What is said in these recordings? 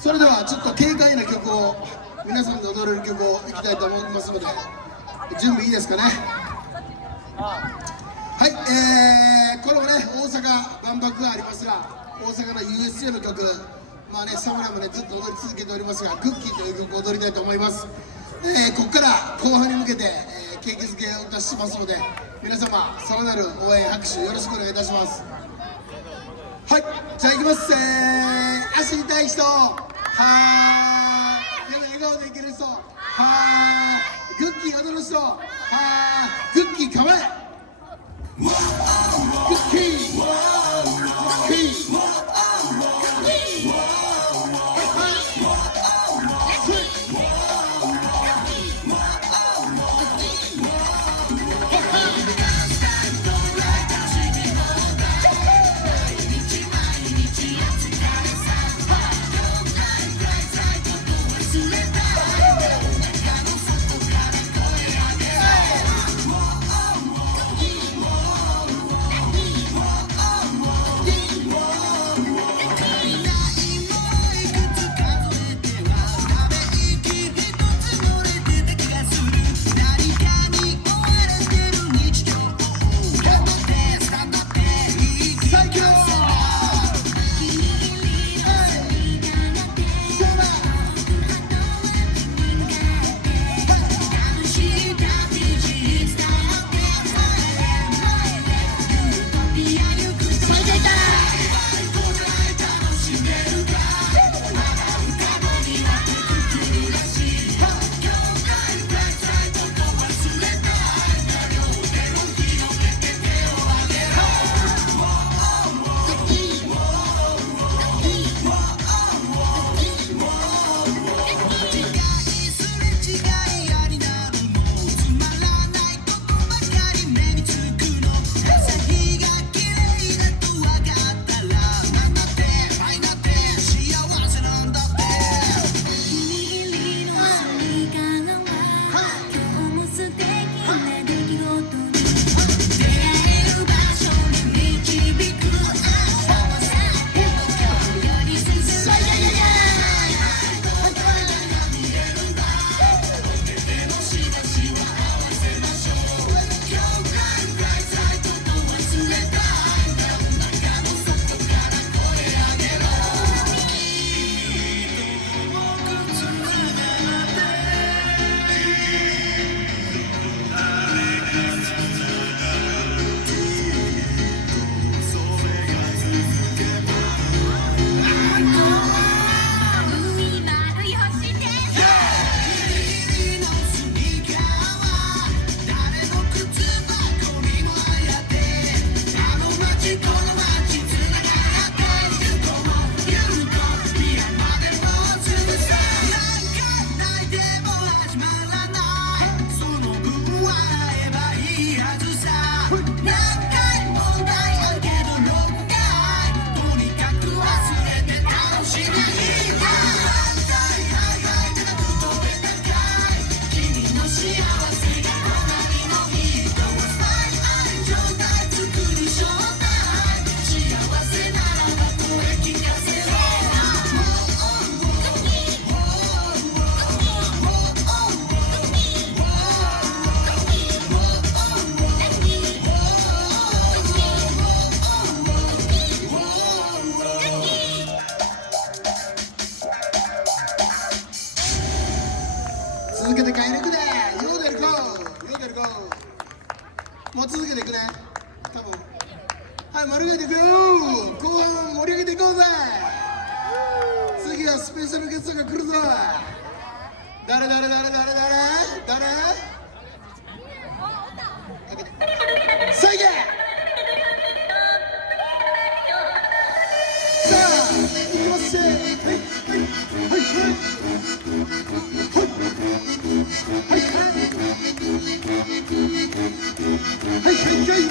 それではちょっと軽快な曲を皆さんで踊れる曲をいきたいと思いますので、準備いいですかね。はい、これもね大阪万博がありますが、大阪の USJ の曲、まあねサムライもねずっと踊り続けておりますが、クッキーという曲を踊りたいと思います。ここから後半に向けて、景気づけをいたしますので、皆様さらなる応援拍手よろしくお願いいたします。はい、じゃあいきます。足痛い人、はー、皆さん笑顔でいける人、はー、クッキー踊る人、はー、クッキー構え、クッキー、クッキー、続けて帰るくで、ヨーデルゴー、ヨーデルゴー。もう続けていくね、多分。はい、盛り上げていくよ。後半盛り上げていこうぜ。次はスペシャルゲストが来るぞ。誰誰誰誰誰誰さあいけ。さあいきますぜ。はいはいはいはいはいはい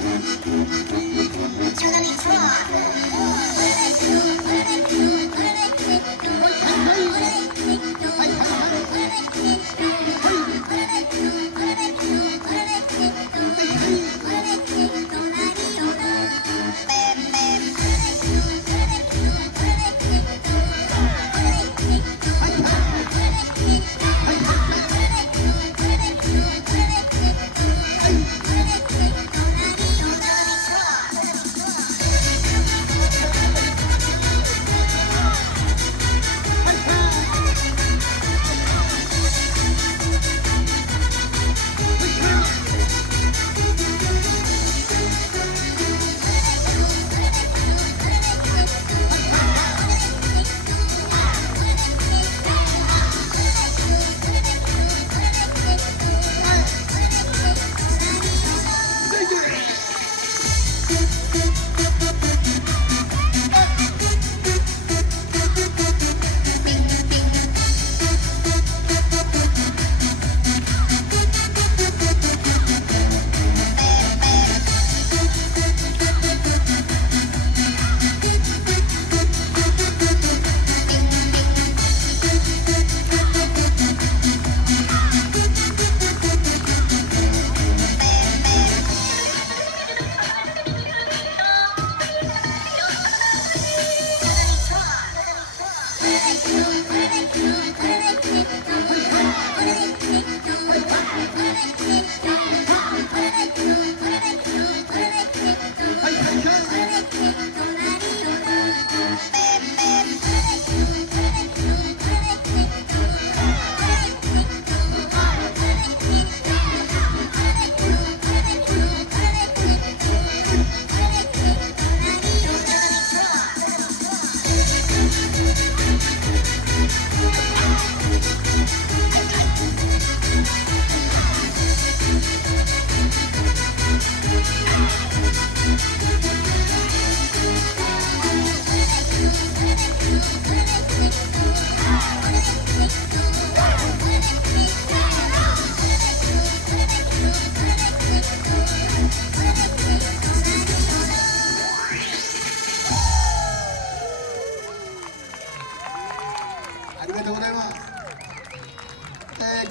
ありがとうございます。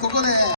ここで